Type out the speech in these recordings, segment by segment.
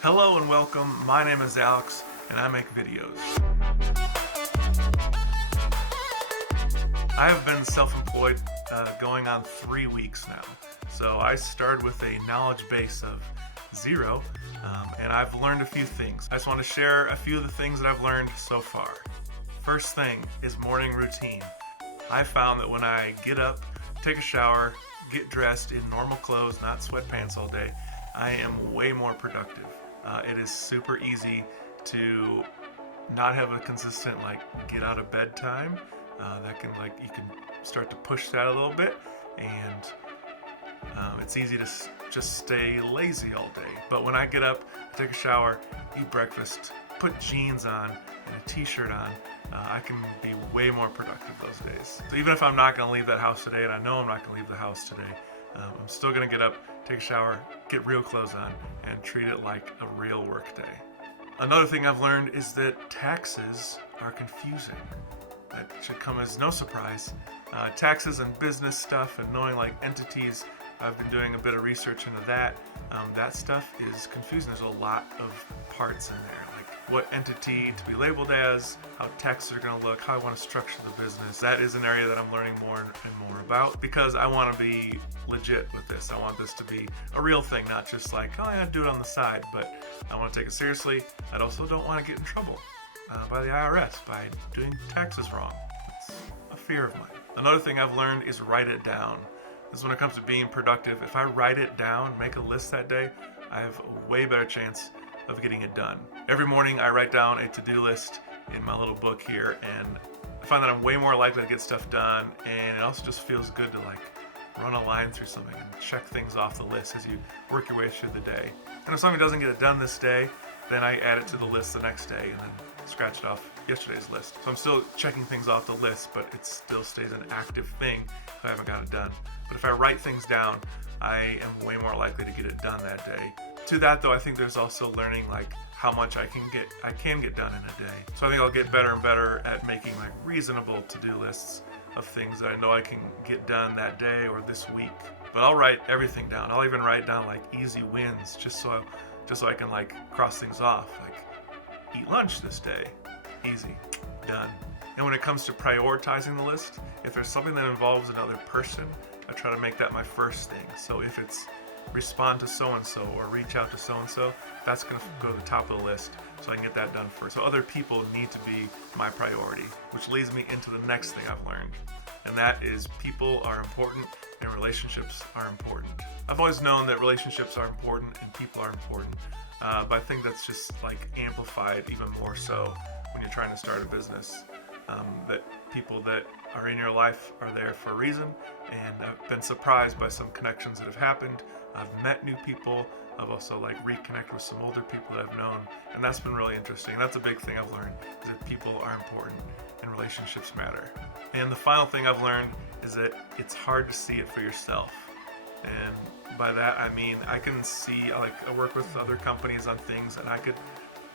Hello and welcome. My name is Alex and I make videos. I have been self-employed going on 3 weeks now. So I started with a knowledge base of 0 and I've learned a few things. I just want to share a few of the things that I've learned so far. First thing is morning routine. I found that when I get up, take a shower, get dressed in normal clothes, not sweatpants all day, I am way more productive. It is super easy to not have a consistent get out of bed time. You can start to push that a little bit, and it's easy to just stay lazy all day. But when I get up, take a shower, eat breakfast, put jeans on and a t-shirt on, I can be way more productive those days. So even if I'm not going to leave that house today, and I know I'm not going to leave the house today, I'm still going to get up, take a shower, get real clothes on, and treat it like a real work day. Another thing I've learned is that taxes are confusing. That should come as no surprise. Taxes and business stuff and knowing entities, I've been doing a bit of research into that. That stuff is confusing. There's a lot of parts in there, what entity to be labeled as, how taxes are going to look, how I want to structure the business. That is an area that I'm learning more and more about because I want to be legit with this. I want this to be a real thing, not just oh yeah, do it on the side, but I want to take it seriously. I also don't want to get in trouble by the IRS by doing taxes wrong. It's a fear of mine. Another thing I've learned is write it down. This is when it comes to being productive. If I write it down, make a list that day, I have a way better chance of getting it done. Every morning I write down a to-do list in my little book here, and I find that I'm way more likely to get stuff done, and it also just feels good to run a line through something and check things off the list as you work your way through the day. And if something doesn't get it done this day, then I add it to the list the next day and then scratch it off yesterday's list. So I'm still checking things off the list, but it still stays an active thing if I haven't got it done. But if I write things down, I am way more likely to get it done that day. To that though, I think there's also learning how much I can get done in a day. So I think I'll get better and better at making reasonable to-do lists of things that I know I can get done that day or this week. But I'll write everything down. I'll even write down easy wins just so I can cross things off. Eat lunch this day, easy, done. And when it comes to prioritizing the list, if there's something that involves another person, I try to make that my first thing. So if it's respond to so-and-so or reach out to so-and-so, that's going to go to the top of the list so I can get that done first. So other people need to be my priority, which leads me into the next thing I've learned. And that is people are important and relationships are important. I've always known that relationships are important and people are important, but I think that's just amplified even more so when you're trying to start a business. That people that are in your life are there for a reason, and I've been surprised by some connections that have happened. I've met new people. I've also reconnected with some older people that I've known, and that's been really interesting. That's a big thing I've learned, is that people are important and relationships matter. And the final thing I've learned is that it's hard to see it for yourself. And by that I mean I can see, I work with other companies on things, and I could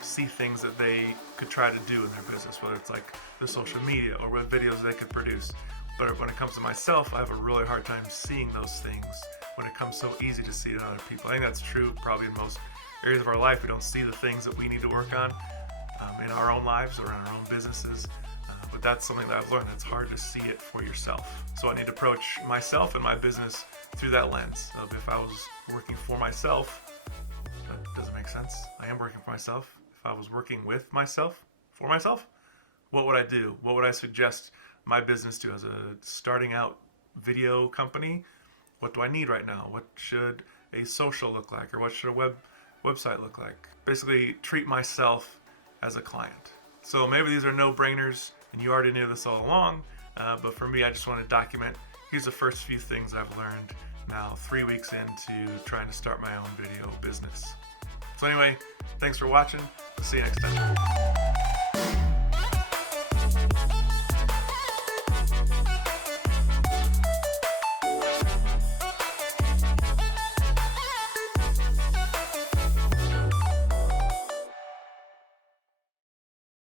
see things that they could try to do in their business, whether it's their social media or what videos they could produce. But when it comes to myself, I have a really hard time seeing those things when it comes so easy to see it in other people. I think that's true probably in most areas of our life. We don't see the things that we need to work on in our own lives or in our own businesses. But that's something that I've learned, that's hard to see it for yourself. So I need to approach myself and my business through that lens of if I was working for myself, that doesn't make sense. I am working for myself. If I was working with myself, for myself, what would I do? What would I suggest my business do as a starting out video company? What do I need right now? What should a social look like? Or what should a website look like? Basically, treat myself as a client. So maybe these are no-brainers, and you already knew this all along, but for me, I just want to document, here's the first few things I've learned now 3 weeks into trying to start my own video business. So anyway, thanks for watching. See you next time.